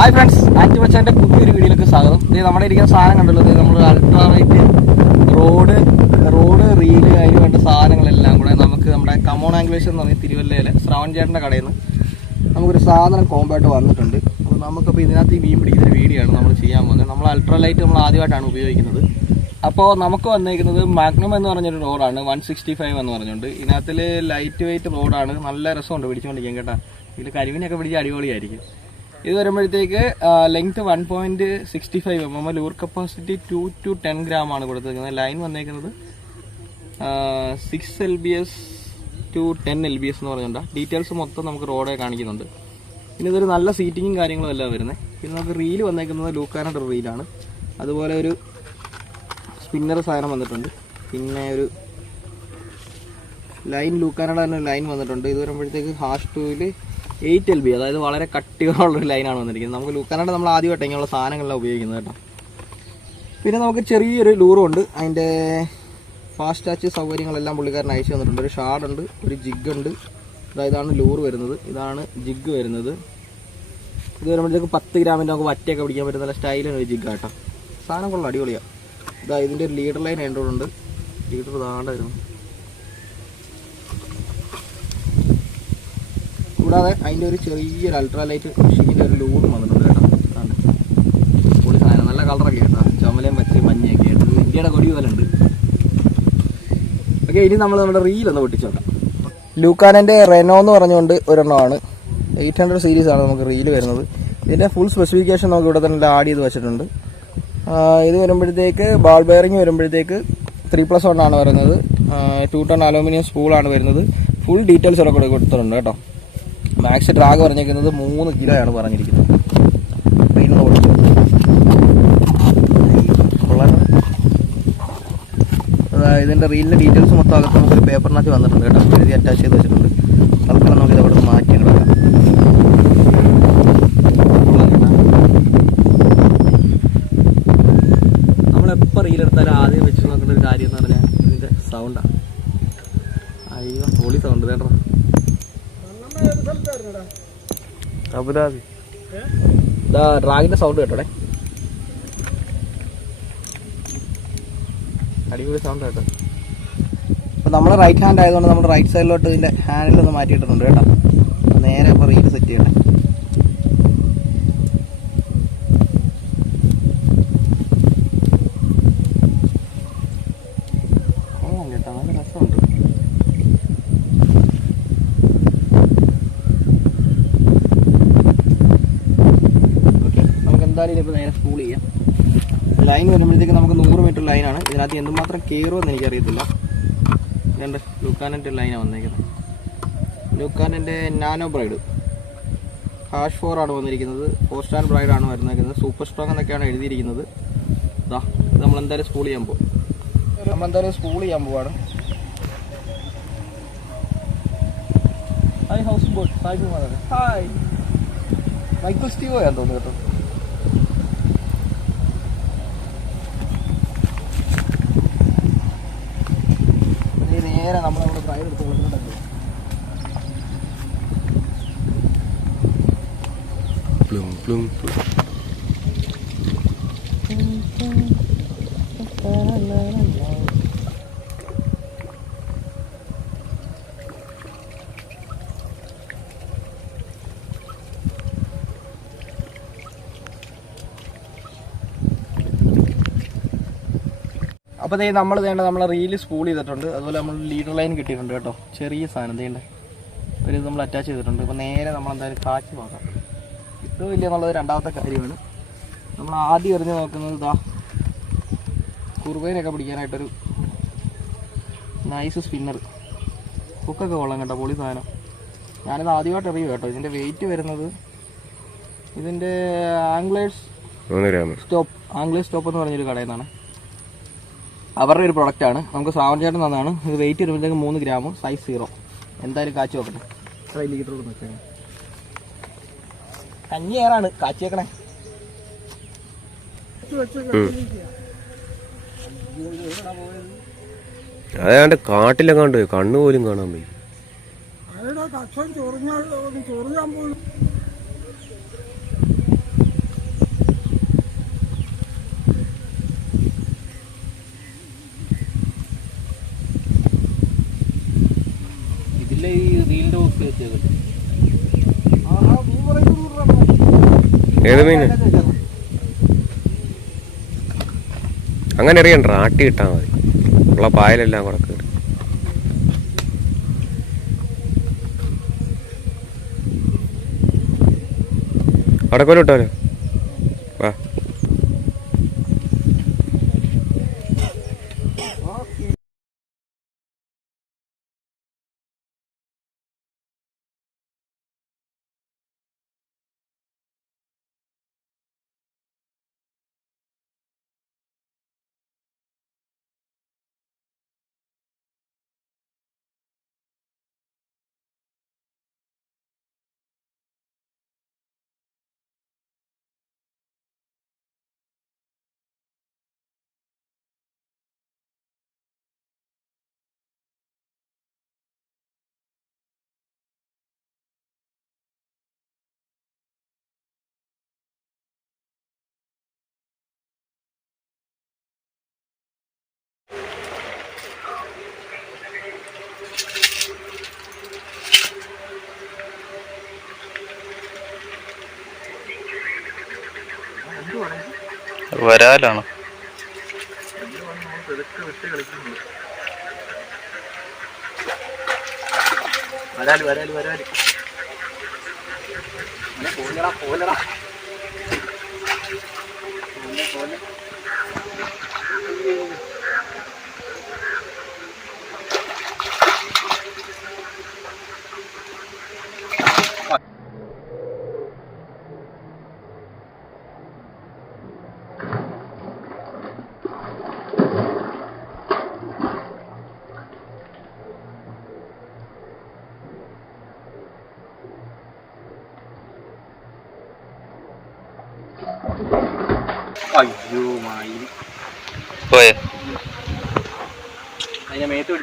Hi friends ആറ്റ് മച്ചാന്റെ പുതിയൊരു വീഡിയോയിലേക്ക് സ്വാഗതം. ഇത് നമ്മുടെ ഇരിക്കുന്ന സാധനം കണ്ടുള്ളത് നമ്മൾ ultra light rod rod reel അതിന് വേണ്ട സാധനങ്ങളെല്ലാം കൂടെ നമുക്ക് നമ്മുടെ കമോൺ ആംഗ്ലേഷൻ എന്ന് പറഞ്ഞ തിരുവല്ലയിലെ ശ്രവൺ ചേട്ടന്റെ കടയിൽ നിന്ന് നമുക്കൊരു സാധനം കോമ്പായിട്ട് വന്നിട്ടുണ്ട്. അപ്പോൾ നമുക്കപ്പോൾ ഇതിനകത്ത് ഈ മീൻ പിടിക്കുന്ന വീഡിയോ ആണ് നമ്മൾ ചെയ്യാൻ പോകുന്നത്. നമ്മൾ അൾട്രാ ലൈറ്റ് നമ്മൾ ആദ്യമായിട്ടാണ് ഉപയോഗിക്കുന്നത്. അപ്പോൾ നമുക്ക് വന്നിരിക്കുന്നത് മാഗ്നം എന്ന് പറഞ്ഞൊരു റോഡാണ് വൺ സിക്സ്റ്റി ഫൈവ് എന്ന് പറഞ്ഞുകൊണ്ട്. ഇതിനകത്തിൽ ലൈറ്റ് വെയിറ്റ് റോഡാണ് നല്ല രസമുണ്ട് പിടിച്ചുകൊണ്ടിരിക്കാൻ കേട്ടോ. ഇതിൽ കരിവിനെയൊക്കെ പിടിച്ച് അടിപൊളിയായിരിക്കും. ഇത് വരുമ്പോഴത്തേക്ക് length one point sixty five M M lure capacity two to ten gram ആണ് കൊടുത്തിരിക്കുന്നത്. ലൈൻ വന്നേക്കുന്നത് six L B S to ten L B S എന്ന് പറഞ്ഞിട്ടുണ്ട്. ഡീറ്റെയിൽസ് മൊത്തം നമുക്ക് റോഡേ കാണിക്കുന്നുണ്ട്. പിന്നെ ഇതൊരു നല്ല സീറ്റിങ്ങും കാര്യങ്ങളും എല്ലാം വരുന്നത് പിന്നെ നമുക്ക് റീൽ വന്നേക്കുന്നത് ലൂക്കാനായിട്ട് റീലാണ് അതുപോലെ ഒരു സ്പിന്നർ സാധനം വന്നിട്ടുണ്ട്. പിന്നെ ഒരു ലൈൻ ലൂക്കാനയുടെ തന്നെ ലൈൻ വന്നിട്ടുണ്ട്. ഇത് വരുമ്പോഴത്തേക്ക് ഹാഷ് ടൂവിൽ എയ്റ്റ് എൽ ബി അതായത് വളരെ കട്ടികളുള്ളൊരു ലൈനാണ് വന്നിരിക്കുന്നത്. നമുക്ക് ലൂക്കാനയുടെ നമ്മൾ ആദ്യമായിട്ട് ഇങ്ങനെയുള്ള സാധനങ്ങളെല്ലാം ഉപയോഗിക്കുന്നത് കേട്ടോ. പിന്നെ നമുക്ക് ചെറിയൊരു ലൂറും ഉണ്ട്. അതിന്റെ ഫാസ്റ്റ് ടാച്ച് സൗകര്യങ്ങളെല്ലാം പുള്ളിക്കാരൻ അയച്ചു തന്നിട്ടുണ്ട്. ഒരു ഷാഡ് ഉണ്ട് ഒരു ജിഗ് ഉണ്ട്. ഇതാ ഇതാണ് ലൂറ് വരുന്നത്. ഇതാണ് ജിഗ് വരുന്നത്. ഇത് വരുമ്പോഴത്തേക്ക് പത്ത് ഗ്രാമിന്റെ നമുക്ക് വറ്റയൊക്കെ പിടിക്കാൻ പറ്റുന്ന നല്ല സ്റ്റൈലിന് ഒരു ജിഗ് കേട്ടോ. സാധനം കൊള്ളാം അടിപൊളിയാണ് ഇതാ ഇതിന്റെ ഒരു ലീഡർ ലൈൻ ഉണ്ട്. ലീഡർ താണ്ട കൂടാതെ അതിന്റെ ഒരു ചെറിയൊരു അൾട്രാ ലൈറ്റ് മെഷീന്റെ ഒരു ലൂൺ വന്നിട്ടുണ്ട് കേട്ടോ. പൊളി സാധനം. നല്ല കളറൊക്കെ കേട്ടോ. ചുമലയും പച്ച മഞ്ഞയൊക്കെ ആയിട്ട്. ഇന്ത്യയുടെ കൊടി പോലെ ഉണ്ട്. ഓക്കെ ഇനി നമ്മൾ നമ്മുടെ റീൽ ഒന്ന് പൊട്ടിച്ചു നോക്കാം. ലൂക്കാനന്റെ റെനോ എന്ന് പറഞ്ഞുകൊണ്ട് ഒരെണ്ണമാണ് എയ്റ്റ് ഹൺഡ്രഡ് സീരീസ് ആണ് നമുക്ക് റീൽ വരുന്നത്. ഇതിന്റെ ഫുൾ സ്പെസിഫിക്കേഷൻ നമുക്ക് ഇവിടെ തന്നെ ആഡ് ചെയ്ത് വെച്ചിട്ടുണ്ട്. ഇത് വരുമ്പോഴത്തേക്ക് ബാൾ ബെയറിങ് വരുമ്പോഴത്തേക്ക് ത്രീ പ്ലസ് വൺ ആണ് വരുന്നത്. ടു ടൺ അലൂമിനിയം സ്പൂളാണ് വരുന്നത്. ഫുൾ ഡീറ്റെയിൽസ് ഒക്കെ കൊടുത്തിട്ടുണ്ട് കേട്ടോ. മാക്സ് ഡ്രാഗ് പറഞ്ഞിരിക്കുന്നത് മൂന്ന് കിലോ ആണ് പറഞ്ഞിരിക്കുന്നത്. ഇതിന്റെ റീലിന്റെ ഡീറ്റെയിൽസ് മൊത്തം അകത്ത് നമുക്കൊരു പേപ്പറിനകത്ത് വന്നിട്ടുണ്ട് കേട്ടോ. എഴുതി അറ്റാച്ച് ചെയ്ത് വെച്ചിട്ടുണ്ട്. തൽക്കാലം നമുക്ക് ഇത് അവിടെ മാറ്റി നമ്മളെപ്പോൾ റീലെടുത്താലും ആദ്യം വെച്ച് നോക്കേണ്ട ഒരു കാര്യം എന്ന് പറഞ്ഞാൽ ഇതിന്റെ സൗണ്ടാണ് അയ്യോ ഹോളി സൗണ്ട് കേട്ടോ. അബുദാബി. ഇതാ ഡ്രാഗിന്റെ സൗണ്ട് കേട്ടോടെ. അടിപൊളി സൗണ്ട് കേട്ടോ. അപ്പോൾ നമ്മൾ റൈറ്റ് ഹാൻഡ് ആയതുകൊണ്ട് നമ്മൾ റൈറ്റ് സൈഡിലോട്ട് ഇതിന്റെ ഹാൻഡിൽ ഒന്ന് മാറ്റിയിട്ടുണ്ട് കേട്ടോ. നേരെ ഇപ്പോൾ റീറ്റ് സെറ്റ് ചെയ്യട്ടെ. എന്തായാലും ഇപ്പോൾ നേരെ സ്കൂൾ ചെയ്യാം. ലൈൻ വരുമ്പോഴത്തേക്ക് നമുക്ക് നൂറ് മീറ്റർ ലൈനാണ് ഇതിനകത്ത് എന്തുമാത്രം കയറുമെന്ന് എനിക്കറിയത്തില്ല. രണ്ട് ലുക്കാനന്റെ ലൈനാണ് വന്നേക്കുന്നത്. ലുക്കാനന്റെ നാനോ ബ്രൈഡ് ഹാഷ് ഫോർ ആണ് വന്നിരിക്കുന്നത്. ഫോർ ആൻഡ് ബ്രൈഡ് ആണ് വരുന്നത് സൂപ്പർ സ്ട്രോങ് എന്നൊക്കെയാണ് എഴുതിയിരിക്കുന്നത്. ഇതാ നമ്മൾ എന്തായാലും സ്കൂൾ ചെയ്യാൻ പോകും നമ്മൾ എന്തായാലും സ്കൂൾ ചെയ്യാൻ പോവാണ്. House boat hi hi Michael Stevo ഞാൻ തോന്നുന്നു കേട്ടോ. നേരെ നമ്മളവിടെ ഡ്രൈവ് എടുത്ത് പ്ലും. അപ്പോൾ ഇതേ നമ്മൾ വേണ്ട നമ്മളെ റീൽ സ്പൂൾ ചെയ്തിട്ടുണ്ട്. അതുപോലെ നമ്മൾ ലീഡർ ലൈൻ കിട്ടിയിട്ടുണ്ട് കേട്ടോ. ചെറിയ സാധനം ഇതേണ്ട ഒരു ഇത് നമ്മൾ അറ്റാച്ച് ചെയ്തിട്ടുണ്ട്. അപ്പോൾ നേരെ നമ്മൾ എന്തായാലും കാച്ചി നോക്കാം. കിട്ടുമോ ഇല്ല എന്നുള്ളത് രണ്ടാമത്തെ കാര്യമാണ്. നമ്മൾ ആദ്യം എറിഞ്ഞ് നോക്കുന്നത് ഇതാ കുറുവേനൊക്കെ പിടിക്കാനായിട്ടൊരു നൈസ് സ്പിന്നർ ഹുക്കൊക്കെ കൊള്ളാം കേട്ടോ പൊളി സാധനം. ഞാനിത് ആദ്യമായിട്ട് എറിയും കേട്ടോ. ഇതിന്റെ വെയിറ്റ് വരുന്നത് ഇതിന്റെ ആംഗ്ലേഴ്സ് സ്റ്റോപ്പ് ആംഗ്ലേഴ്സ് സ്റ്റോപ്പ് എന്ന് പറഞ്ഞൊരു കടയിൽ നിന്നാണ്. അവരുടെ ഒരു പ്രൊഡക്റ്റ് ആണ്. നമുക്ക് സാവൻ ചേട്ടൻ തന്നാണ് ഇത് വെയിറ്റ് വരുമ്പോഴത്തേക്ക് മൂന്ന് ഗ്രാം സൈസ് സീറോ എന്തായാലും കാച്ചു നോക്കട്ടെ എത്ര ലിറ്റർ വെച്ചേ? കഞ്ഞി ഏറാണ് കാച്ചിയേക്കണേ അതാണ്ട് കാട്ടിലെങ്ങാണ്ട് കണ്ണു പോലും കാണാൻ പോയി ചൊറിഞ്ഞാൽ ചൊറിയാൻ പോലും ഏത് മീന് അങ്ങനെ അറിയണ്ട ആട്ടി ഇട്ടാൽ മതി. ഉള്ള പായലെല്ലാം കൂടെ കയറി അവിടെ കൊല്ലോട്ടോ വരാലാണ്. വരാൽ വരാൽ പോലെ അയ്യോ മായി പോയെ അതിനെ മേത്ത് പിടി